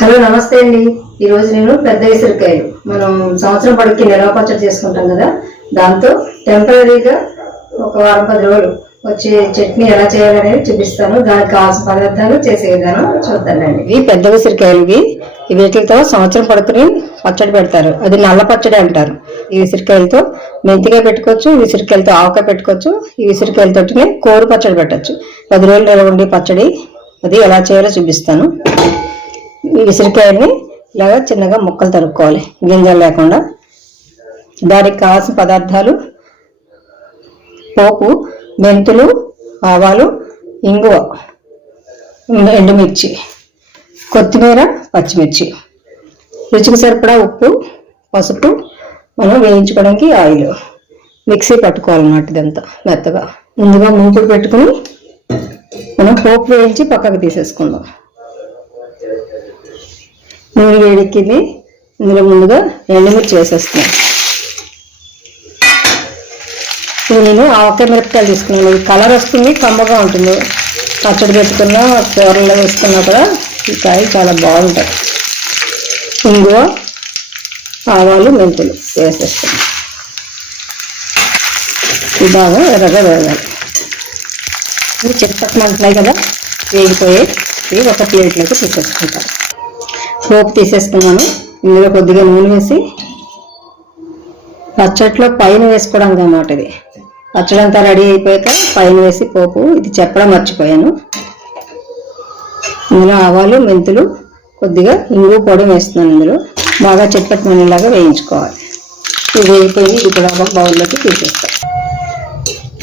Hello నమస్తే అండి. ఈరోజు నేను పెద్ద విసిరికాయలు మనం సంవత్సరం పడికి నిలవ పచ్చడి చేసుకుంటాం కదా? దాంతో టెంపరీగా ఒక వారం పది రోజులు వచ్చే చట్నీ ఎలా చేయాలనేది చూపిస్తాను. దానికి కావాల్సిన పదార్థాలు చేసే విధానం చూద్దానండి ఇవి పెద్ద విసిరికాయలు ఇవి వీటితో సంవత్సరం పడుకుని పచ్చడి పెడతారు. అది నల్ల పచ్చడి అంటారు. ఈ విసిరికాయలతో మెంతిగా పెట్టుకోవచ్చు ఈ విసిరికాయలతో ఆవకాయ పెట్టుకోవచ్చు ఈ విసిరికాయలతోటినే కోరు పచ్చడి పెట్టచ్చు. పది రోజులు నిలవ ఉండే పచ్చడి అది ఎలా చేయాలో చూపిస్తాను. ఈ విసిరికాయని ఇలాగా చిన్నగా ముక్కలు తరుక్కోవాలి. గింజలు లేకుండా. దానికి కావాల్సిన పదార్థాలు పోపు మెంతులు ఆవాలు ఇంగువ ఎండుమిర్చి కొత్తిమీర పచ్చిమిర్చి. రుచికి సరిపడా ఉప్పు పసుపు మనం వేయించుకోవడానికి ఆయిల్. మిక్సీ పట్టుకోవాలన్నమాట ఇదంతా మెత్తగా. ముందుగా మూకుడు పెట్టుకుని మనం పోపు వేయించి పక్కకు తీసేసుకుందాం. నూనె వేడెక్కింది. ఇందులో ముందుగా ఎండుమిర్చి వేసేస్తున్నాం. ఇది నేను ఆవకాయ మిరపకాయలు తీసుకున్నాను. ఇది కలర్ వస్తుంది కమ్మగా ఉంటుంది. పచ్చడి పెట్టుకున్నా కూరలో వేసుకున్నా కూడా ఈ కాయ చాలా బాగుంటుంది. ఇంగువ ఆవాలు మెంతులు వేసేస్తాను ఇది బాగా ఎర్రగా వేయాలి ఇవి చిట్టపట్టమంటున్నాయి కదా వేగిపోయాయి ఇవి ఒక ప్లేట్లోకి తీసేసుకుంటాను పోపు తీసేసుకున్నాను. ఇందులో కొద్దిగా నూనె వేసి పచ్చట్లో పైన వేసుకోవడానికి అన్నమాట ఇది. పచ్చడి అంతా రెడీ అయిపోయాక పైన వేసి పోపు ఇది చెప్పడం మర్చిపోయాను. ఇందులో ఆవాలు మెంతులు కొద్దిగా ఇంగు పొడి వేస్తున్నాను ఇందులో. బాగా చెట్పట్టి నూనెలాగా వేయించుకోవాలి. ఇది వేగిపోయింది ఇది కూడా బౌల్లోకి తీసేస్తాం.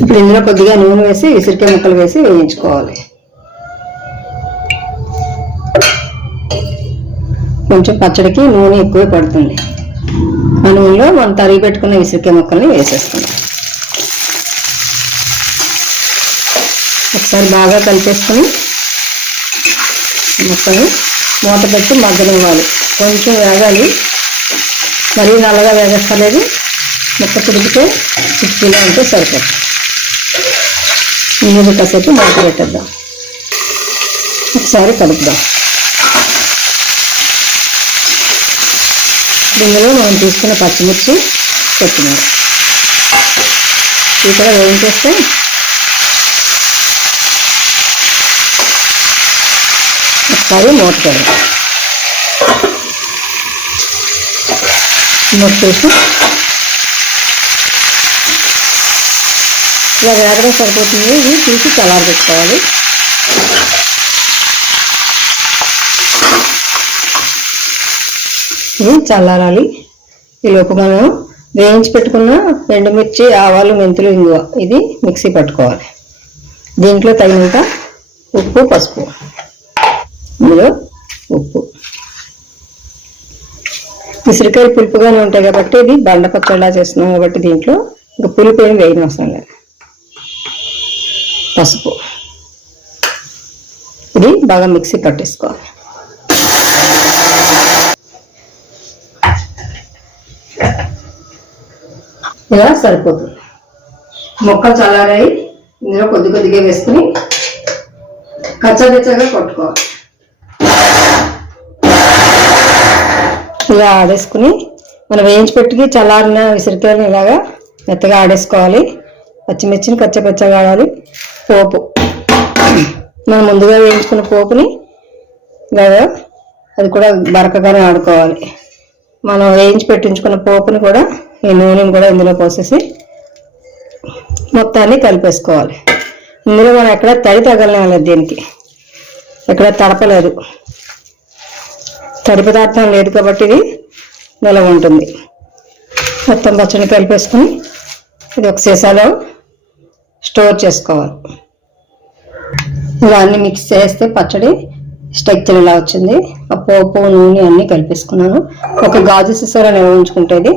ఇప్పుడు ఇందులో కొద్దిగా నూనె వేసి విసిరికాయ ముక్కలు వేసి వేయించుకోవాలి. కొంచెం పచ్చడికి నూనె ఎక్కువ పడుతుంది. ఆ నూనెలో మనం తరిగి పెట్టుకున్న విసిరికాయ ముక్కల్ని వేసేసుకుందాం. ఒకసారి బాగా కలిపేసుకుని ముక్కల్ని మూత పెట్టి మగ్గనివ్వాలి కొంచెం వేగాలి. మరీ నల్లగా వేగక్కర్లేదు. ముక్క తిరిగితే చిక్కీలో ఉంటే సరిపోతుంది. నీరు కాసేపు మూత పెట్టేద్దాం. ఒకసారి కలుపుదాం. ఇందులో మనం తీసుకున్న పచ్చిమిర్చి కొత్తిమీర. ఇవి కూడా వేయించేస్తే ఒకసారి మూత పెడదాం. మూత చేసి ఇలా వేగడం సరిపోతుంది. ఇది తీసి చల్లారి పెట్టుకోవాలి. ఇది చల్లారాలి. ఈలోపు మనం వేయించి పెట్టుకున్న ఎండుమిర్చి ఆవాలు మెంతులు ఇంగువ ఇది మిక్సీ పట్టుకోవాలి. దీంట్లో తగినంత ఉప్పు పసుపు. ఇందులో ఉప్పు. ఉసిరికాయలు పులుపుగానే ఉంటాయి కాబట్టి ఇది బండ పచ్చడిలా చేస్తున్నాం కాబట్టి దీంట్లో ఇంకా పులుపు ఏం వేయని అవసరం లేదు. పసుపు. ఇది బాగా మిక్సీ పట్టేసుకోవాలి. ఇలా సరిపోతుంది. మొక్కలు చల్లారాయి. ఇందులో కొద్ది కొద్దిగా వేసుకుని కచ్చబెచ్చగా కొట్టుకోవాలి. ఇలా ఆడేసుకుని మనం వేయించి పెట్టుకి చల్లారిన విసిరికాయలు ఇలాగా మెత్తగా ఆడేసుకోవాలి. పచ్చిమిర్చిని కచ్చపచ్చగా ఆడాలి. పోపు. మనం ముందుగా వేయించుకున్న పోపుని కదా అది కూడా బరకగానే ఆడుకోవాలి. మనం వేయించి పెట్టించుకున్న పోపుని కూడా ఈ నూనెని కూడా ఇందులో పోసేసి మొత్తాన్ని కలిపేసుకోవాలి. ఇందులో మనం ఎక్కడ తడి తగలలేదు దీనికి. ఎక్కడ తడపలేదు. తడి పదార్థం లేదు కాబట్టి ఇది నిలవ ఉంటుంది. మొత్తం పచ్చడి కలిపేసుకుని ఇది ఒక సీసాలో స్టోర్ చేసుకోవాలి. ఇలా అన్ని మిక్స్ చేస్తే పచ్చడి స్ట్రక్చర్ ఇలా వచ్చింది? ఆ పోపు నూనె అన్నీ కలిపేసుకున్నాను. ఒక గాజు సీసాలో నిల్వ ఉంచుకుంటేది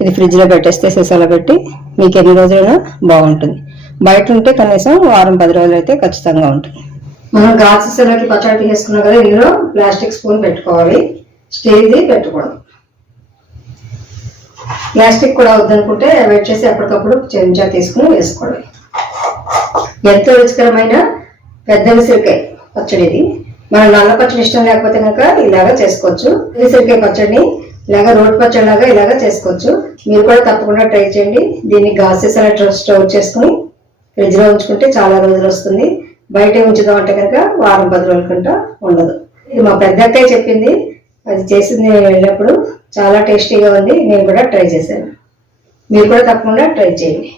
ఇది ఫ్రిడ్జ్లో పెట్టేస్తే సీసాలో పెట్టి మీకు ఎన్ని రోజులైనా బాగుంటుంది. బయట ఉంటే కనీసం వారం పది రోజులు అయితే ఖచ్చితంగా ఉంటుంది. మనం గాజు సీసాలోకి పచ్చడి వేసుకున్నా కదా ఇందులో ప్లాస్టిక్ స్పూన్ పెట్టుకోవాలి. స్టీల్ది పెట్టకూడదు. ప్లాస్టిక్ కూడా వద్దనుకుంటే వెయిట్ చేసి ఎప్పటికప్పుడు చెంచా తీసుకుని వేసుకోవాలి. ఎంతో రుచికరమైన పెద్ద విసిరికాయ పచ్చడి ఇది మనం నల్ల పచ్చడి ఇష్టం లేకపోతే కనుక ఇలాగా చేసుకోవచ్చు. విసిరికాయ పచ్చడిని ఇలాగా రోడ్ పచ్చడి లాగా ఇలాగా చేసుకోవచ్చు. మీరు కూడా తప్పకుండా ట్రై చేయండి. దీన్ని గాసెస్ అలా స్టోర్ చేసుకుని ఫ్రిడ్జ్లో ఉంచుకుంటే చాలా రోజులు వస్తుంది. బయట ఉంచుదాం అంటే కనుక వారం పది రోజుల కంట ఉండదు. ఇది మా పెద్ద అక్కయ్య చెప్పింది. అది చేసింది నేను వెళ్ళినప్పుడు చాలా టేస్టీగా ఉంది. నేను కూడా ట్రై చేశాను. మీరు కూడా తప్పకుండా ట్రై చేయండి.